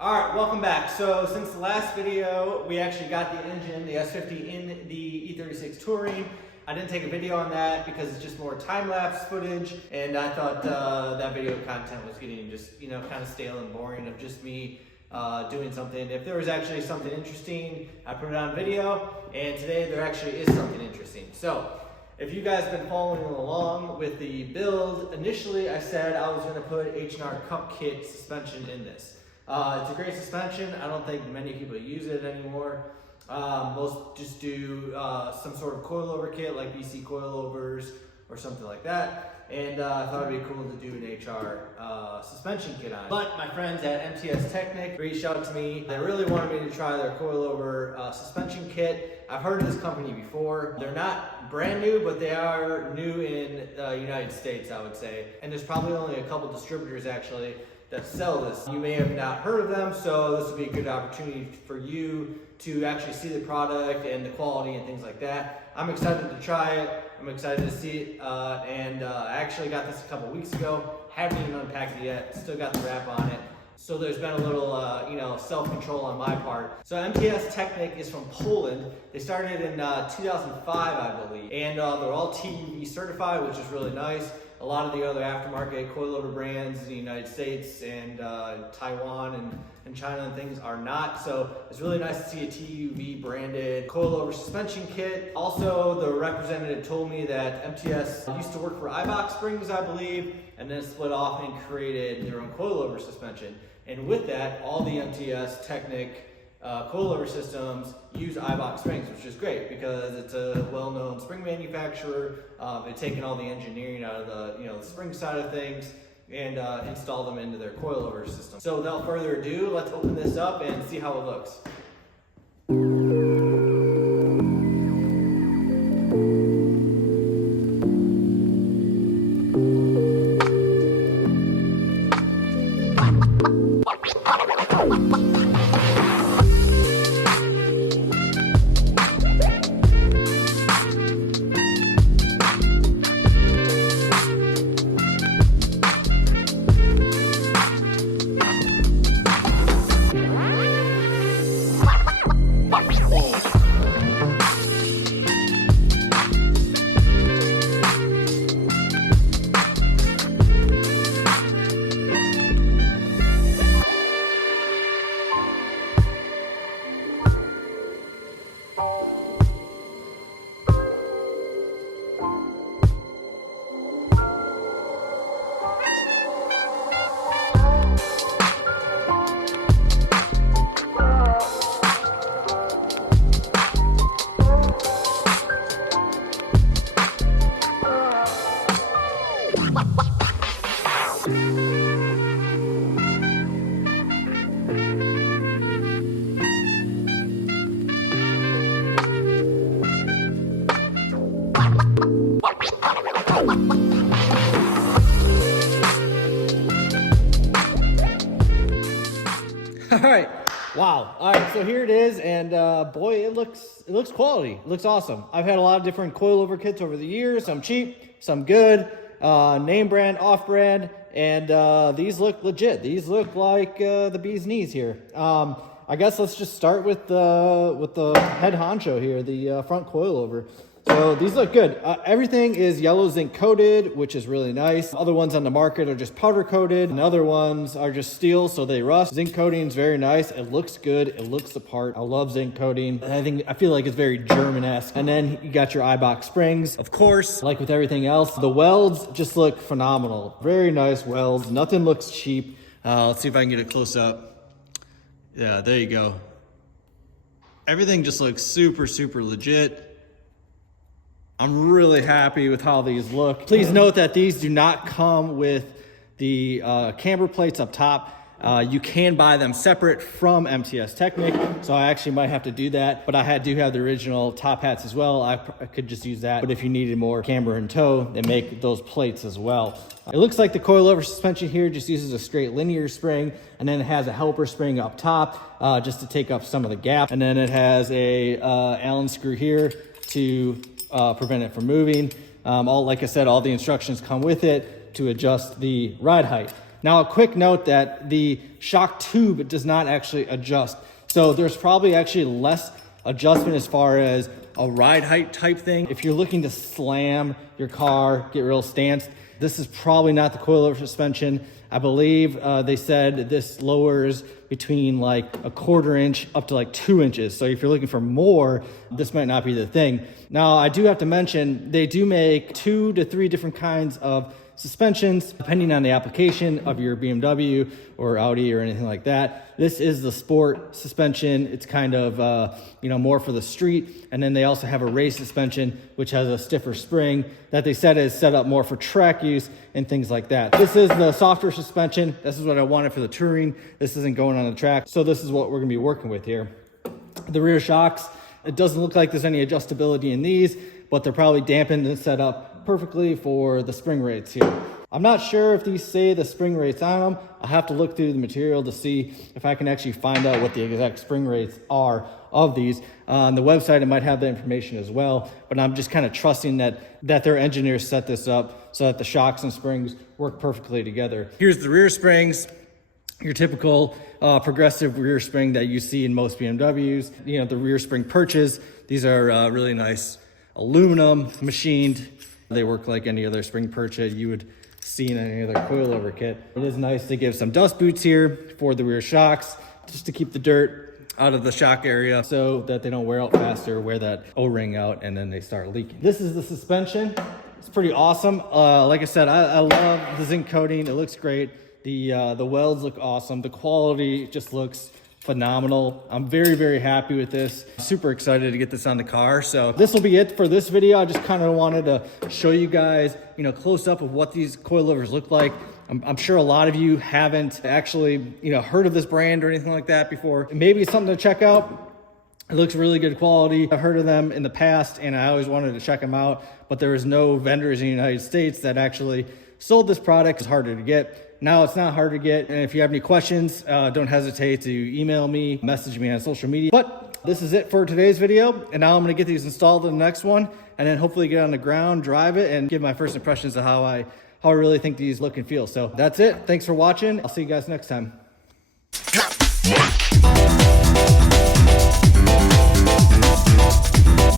All right, welcome back. So since the last video, we actually got the engine, the S50 in the E36 Touring. I didn't take a video on that because it's just more time-lapse footage, and I thought that video content was getting just, kind of stale and boring of just me doing something. If there was actually something interesting, I put it on video, and today there actually is something interesting. So if you guys have been following along with the build, initially I said I was going to put H&R Cup Kit suspension in this. It's a great suspension. I don't think many people use it anymore. Most just do some sort of coilover kit like BC coilovers or something like that. And I thought it'd be cool to do an HR suspension kit on it. But my friends at MTS Technik reached out to me. They really wanted me to try their coilover suspension kit. I've heard of this company before. They're not brand new, but they are new in the United States, I would say. And there's probably only a couple distributors actually that sell this. You may have not heard of them, so this would be a good opportunity for you to actually see the product and the quality and things like that. I'm excited to try it. I'm excited to see it, and I actually got this a couple weeks ago. Haven't even unpacked it yet. Still got the wrap on it. So there's been a little, self-control on my part. So MTS Technik is from Poland. They started in 2005, I believe, and they're all TUV certified, which is really nice. A lot of the other aftermarket coilover brands in the United States and Taiwan and China and things are not. So it's really nice to see a TUV branded coilover suspension kit. Also, the representative told me that MTS used to work for Eibach springs, I believe, and then split off and created their own coilover suspension. And with that, all the MTS Technik coilover systems use Eibach springs, which is great because it's a well-known spring manufacturer. They've taken all the engineering out of the spring side of things and installed them into their coilover system. So without further ado, let's open this up and see how it looks. All right, wow. All right, so here it is, and boy, it looks quality. It looks awesome. I've had a lot of different coilover kits over the years. Some cheap, some good, name brand, off brand, and these look legit. These look like the bee's knees here. I guess let's just start with the head honcho here, the front coilover. So these look good. Everything is yellow zinc coated, which is really nice. Other ones on the market are just powder coated, and other ones are just steel, so they rust. Zinc coating is very nice. It looks good. It looks the part. I love zinc coating. I feel like it's very German-esque. And then you got your Eibach springs. Of course, like with everything else, the welds just look phenomenal. Very nice welds. Nothing looks cheap. Let's see if I can get a close up. Yeah, there you go. Everything just looks super, super legit. I'm really happy with how these look. Please note that these do not come with the camber plates up top. You can buy them separate from MTS Technik, so I actually might have to do that, but I do have the original top hats as well. I could just use that, but if you needed more camber and toe, they make those plates as well. It looks like the coilover suspension here just uses a straight linear spring, and then it has a helper spring up top just to take up some of the gap, and then it has a Allen screw here to prevent it from moving. Like I said, all the instructions come with it to adjust the ride height. Now, a quick note that the shock tube does not actually adjust. So there's probably actually less adjustment as far as a ride height type thing. If you're looking to slam your car, get real stance, this is probably not the coilover suspension. I believe they said this lowers between like a 1/4 inch up to like 2 inches. So if you're looking for more, this might not be the thing. Now, I do have to mention, they do make 2 to 3 different kinds of suspensions, depending on the application of your BMW or Audi or anything like that. This is the sport suspension. It's kind of, more for the street. And then they also have a race suspension, which has a stiffer spring that they said is set up more for track use and things like that. This is the softer suspension. This is what I wanted for the touring. This isn't going on the track. So this is what we're gonna be working with here. The rear shocks, it doesn't look like there's any adjustability in these, but they're probably dampened and set up perfectly for the spring rates here. I'm not sure if these say the spring rates on them. I'll have to look through the material to see if I can actually find out what the exact spring rates are of these. On the website, it might have the information as well, but I'm just kind of trusting that their engineers set this up so that the shocks and springs work perfectly together. Here's the rear springs. Your typical progressive rear spring that you see in most BMWs. The rear spring perches. These are really nice aluminum machined. They work like any other spring perch that you would see in any other coilover kit. It is nice to give some dust boots here for the rear shocks, just to keep the dirt out of the shock area so that they don't wear out faster, wear that O-ring out, and then they start leaking. This is the suspension. It's pretty awesome. Like I said, I love the zinc coating. It looks great. The welds look awesome. The quality just looks phenomenal. I'm very, very happy with this. Super excited to get this on the car. So this will be it for this video. I just kind of wanted to show you guys, close up of what these coilovers look like. I'm sure a lot of you haven't actually, heard of this brand or anything like that before. Maybe it's something to check out. It looks really good quality. I've heard of them in the past and I always wanted to check them out, but there was no vendors in the United States that actually sold this product. It's harder to get. Now it's not hard to get. And if you have any questions, don't hesitate to email me, message me on social media. But this is it for today's video. And now I'm gonna get these installed in the next one and then hopefully get on the ground, drive it, and give my first impressions of how I really think these look and feel. So that's it. Thanks for watching. I'll see you guys next time.